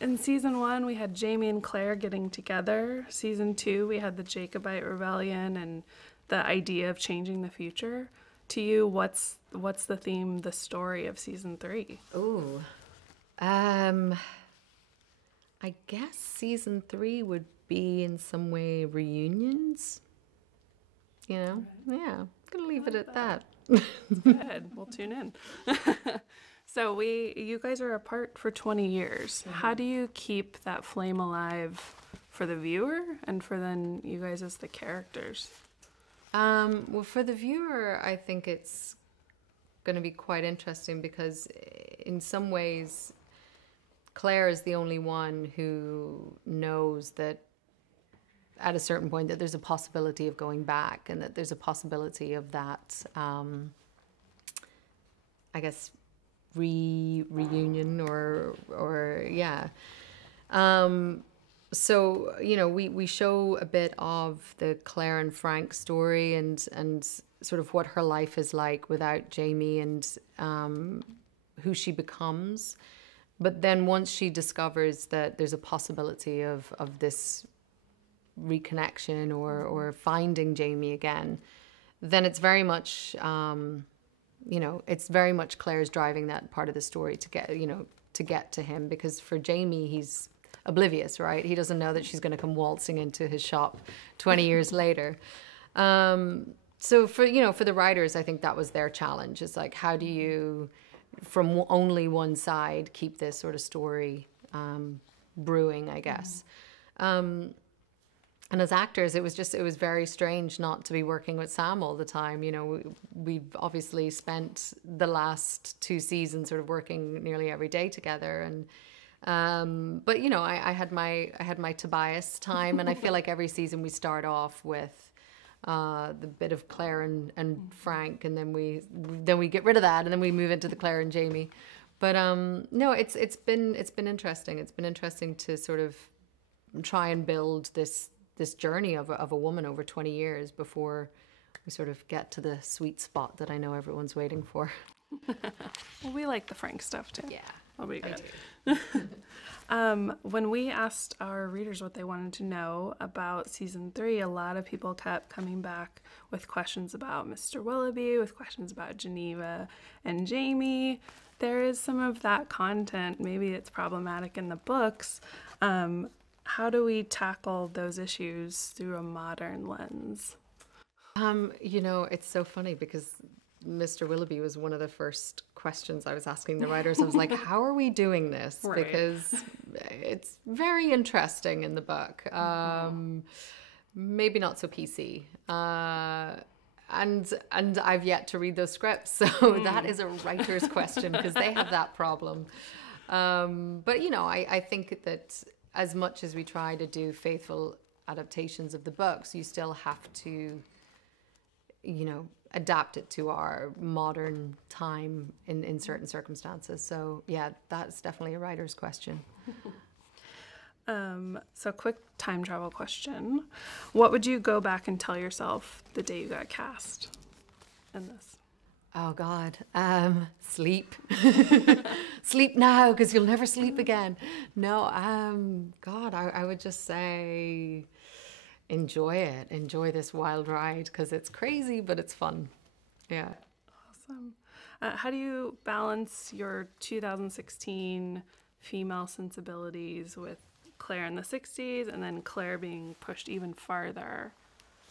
In season 1, we had Jamie and Claire getting together. Season 2, we had the Jacobite Rebellion and the idea of changing the future. To you, what's the theme, the story of season 3? Ooh. I guess season 3 would be in some way reunions. You know? Yeah. I'm gonna leave it at that. Good. We'll tune in. So you guys are apart for 20 years. How do you keep that flame alive for the viewer and for then you guys as the characters? Well, for the viewer, I think it's going to be quite interesting because in some ways, Claire is the only one who knows that at a certain point that there's a possibility of going back and that there's a possibility of that, I guess, reunion or yeah. So, you know, we show a bit of the Claire and Frank story and sort of what her life is like without Jamie and who she becomes. But then once she discovers that there's a possibility of this reconnection or finding Jamie again, then it's very much, you know, it's very much Claire's driving that part of the story to get to him, because for Jamie, he's oblivious, right? He doesn't know that she's going to come waltzing into his shop 20 years later. So for the writers, I think that was their challenge. It's like, how do you, from only one side, keep this sort of story brewing, I guess. And as actors, it was very strange not to be working with Sam all the time. You know, we've obviously spent the last 2 seasons sort of working nearly every day together. And but you know, I had my Tobias time, and I feel like every season we start off with the bit of Claire and Frank, and then we get rid of that, and then we move into the Claire and Jamie. But no, it's been interesting. It's been interesting to sort of try and build this journey of a woman over 20 years before we sort of get to the sweet spot that I know everyone's waiting for. Well, we like the Frank stuff too. Yeah, that'll be good. When we asked our readers what they wanted to know about season 3, a lot of people kept coming back with questions about Mr. Willoughby, with questions about Geneva and Jamie. There is some of that content. Maybe it's problematic in the books. How do we tackle those issues through a modern lens? You know, it's so funny because Mr. Willoughby was one of the first questions I was asking the writers. I was like, how are we doing this? Right. Because it's very interesting in the book. Maybe not so PC. And I've yet to read those scripts. So that is a writer's question because they have that problem. But, you know, I think that as much as we try to do faithful adaptations of the books, you still have to, you know, adapt it to our modern time in certain circumstances. So yeah, that's definitely a writer's question. So quick time travel question. What would you go back and tell yourself the day you got cast in this? Oh God, sleep. Sleep now, because you'll never sleep again. No, God, I would just say enjoy it. Enjoy this wild ride, because it's crazy, but it's fun. Yeah. Awesome. How do you balance your 2016 female sensibilities with Claire in the 60s and then Claire being pushed even farther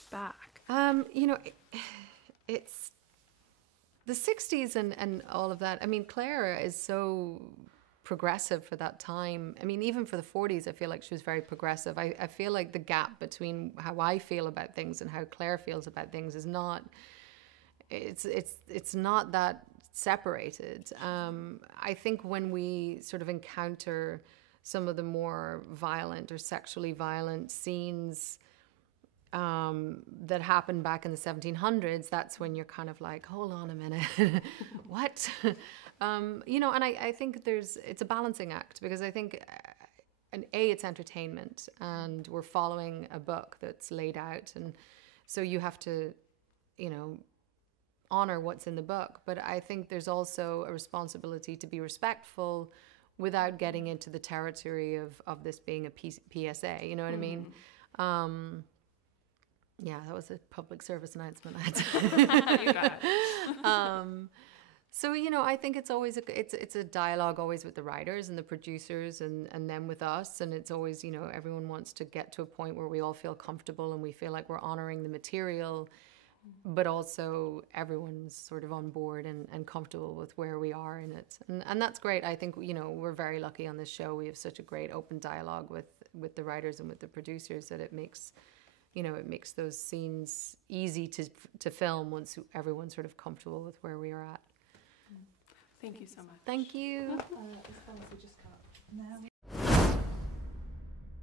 back? You know, it's the 60s and all of that. I mean, Claire is so progressive for that time. I mean, even for the 40s, I feel like she was very progressive. I feel like the gap between how I feel about things and how Claire feels about things is not, it's not that separated. I think when we sort of encounter some of the more violent or sexually violent scenes that happened back in the 1700s, that's when you're kind of like, hold on a minute, what? You know, and I think it's a balancing act, because I think, it's entertainment, and we're following a book that's laid out, and so you have to, you know, honor what's in the book. But I think there's also a responsibility to be respectful without getting into the territory of this being a PSA. You know what I mean? Yeah, that was a public service announcement. I had to. You got it. So, you know, I think it's always it's a dialogue always with the writers and the producers and then with us. And it's always, you know, everyone wants to get to a point where we all feel comfortable and we feel like we're honoring the material, but also everyone's sort of on board and comfortable with where we are in it. And that's great. I think, you know, we're very lucky on this show. We have such a great open dialogue with the writers and with the producers that it makes, you know, it makes those scenes easy to film once everyone's sort of comfortable with where we are at. Thank you so much. Thank you. As long as we just can't.